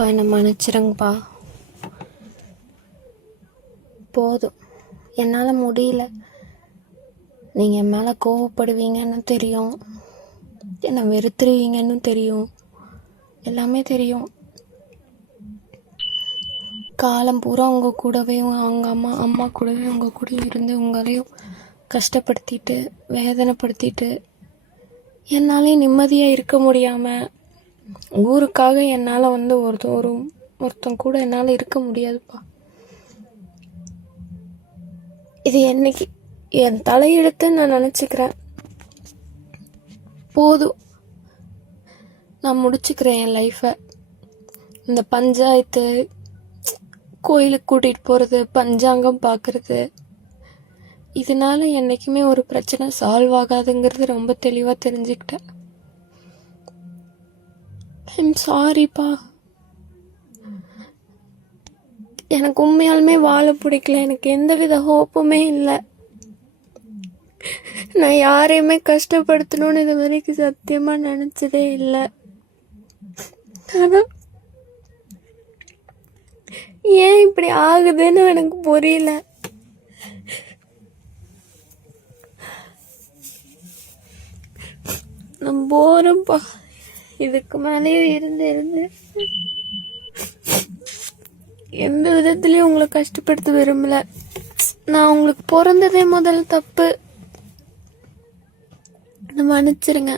அப்பா என்னை மன்னிச்சிருங்கப்பா. போதும். என்னால் முடியல. நீங்கள் என் மேலே கோவப்படுவீங்கன்னு தெரியும். என்னை வெறுத்துருவீங்கன்னு தெரியும். எல்லாமே தெரியும். காலம் பூரா உங்கள் கூடவே அவங்க அம்மா அம்மா கூடவே உங்கள் கூட இருந்து உங்களையும் கஷ்டப்படுத்திட்டு வேதனைப்படுத்திட்டு என்னாலே நிம்மதியாக இருக்க முடியாமல் ஊருக்காக என்னால் வந்து ஒருத்தன் ஒரு ஒருத்தன் கூட என்னால் இருக்க முடியாதுப்பா. இது என்னைக்கு என் தலையெடுத்து நான் நினச்சிக்கிறேன். போதும். நான் முடிச்சுக்கிறேன் என் லைஃப்பை இந்த பஞ்சாயத்து கோயிலுக்கு கூட்டிகிட்டு போகிறது பஞ்சாங்கம் பார்க்குறது இதனால என்றைக்குமே ஒரு பிரச்சனை சால்வ் ஆகாதுங்கிறது ரொம்ப தெளிவாக தெரிஞ்சுக்கிட்டேன். ஐம் சாரிப்பா எனக்கு உண்மையாலுமே வாழ பிடிக்கல. எனக்கு எந்தவித ஹோப்புமே இல்லை. நான் யாரையுமே கஷ்டப்படுத்தணும்னு இது வரைக்கும் சத்தியமாக நினச்சதே இல்லை. ஆனால் ஏன் இப்படி ஆகுதுன்னு எனக்கு புரியல. நான் போறேன்ப்பா இதுக்கு மேலேயும் இருந்து இருந்து. எந்த விதத்துலயும் உங்களை கஷ்டப்படுத்த விரும்பல. நான் உங்களுக்கு பிறந்ததே முதல் தப்பு. மன்னிச்சிருங்க.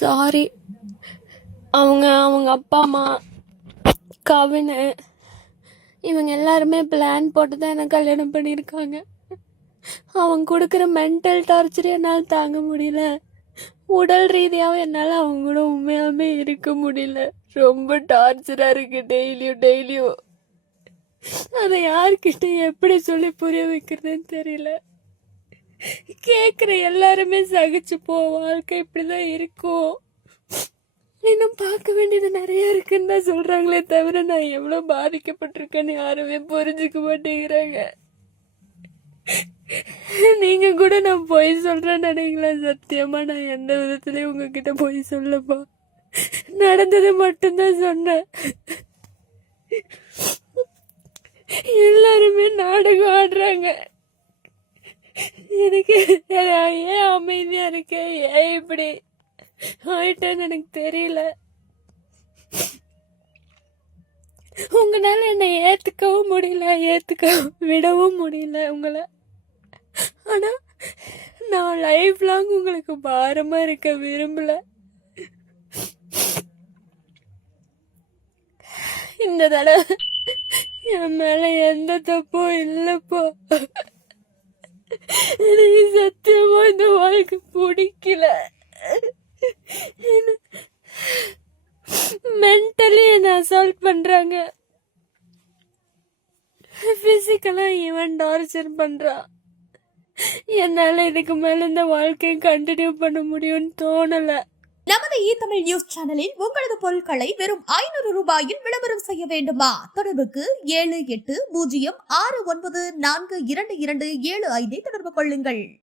சாரி அவங்க அவங்க அப்பா அம்மா கவினு இவங்க எல்லாருமே பிளான் போட்டு தான் எனக்கு கல்யாணம் பண்ணியிருக்காங்க. அவங்க கொடுக்குற மென்டல் டார்ச்சர் என்னால் தாங்க முடியல. உடல் ரீதியாகவும் என்னால் அவங்க கூட உண்மையாகவே இருக்க முடியல. ரொம்ப டார்ச்சராக இருக்குது டெய்லியும் டெய்லியும் அதை யார்கிட்ட எப்படி சொல்லி புரிய வைக்கிறதுன்னு தெரியல. கேட்குற எல்லாருமே சகிச்சுப்போம் வாழ்க்கை வாழ்க்கை இப்படிதான் இருக்கும். இன்னும் பார்க்க வேண்டியது நிறைய இருக்குன்னு தான் சொல்கிறாங்களே தவிர நான் எவ்வளோ பாதிக்கப்பட்டிருக்கேன்னு யாருமே புரிஞ்சுக்க மாட்டேங்கிறாங்க. நீங்க கூட நான் பொய் சொல்றேன்னு நினைக்கலாம் சத்தியமா. நான் எந்த விதத்துலயும் உங்ககிட்ட பொய் சொல்லப்பா. நடந்தது மட்டும்தான் சொன்னேன். எல்லாருமே நாடகம் ஆடுறாங்க. எனக்கு ஏன் அமைதியா இருக்கு ஏன் இப்படி ஆயிட்டேன்னு எனக்கு தெரியல. உங்களால என்னை ஏத்துக்கவும் முடியல ஏத்துக்க விடவும் முடியல உங்களை. ஆனால் நான் லைஃப் லாங் உங்களுக்கு பாரமாக இருக்க விரும்பலை. இந்த தடவை என் மேலே எந்த தப்பும் இல்லைப்பா. எனக்கு சத்தியமாக இந்த வாழ்க்கை பிடிக்கல. மென்டலி என்ன அசால்ட் பண்ணுறாங்க ஃபிசிக்கலாக இவன் டார்ச்சர் பண்ணுறான் என்னால இதுக்கு மேல இந்த வாழ்க்கையை கண்டினியூ பண்ண முடியும்னு தோணல. நமது இ தமிழ் நியூஸ் சேனலில் உங்களது பொருட்களை வெறும் ஐநூறு ரூபாயில் விளம்பரம் செய்ய வேண்டுமா? தொடர்புக்கு ஏழு எட்டு பூஜ்ஜியம் ஆறு ஒன்பது நான்கு இரண்டு இரண்டு ஏழு ஐந்தை தொடர்பு கொள்ளுங்கள்.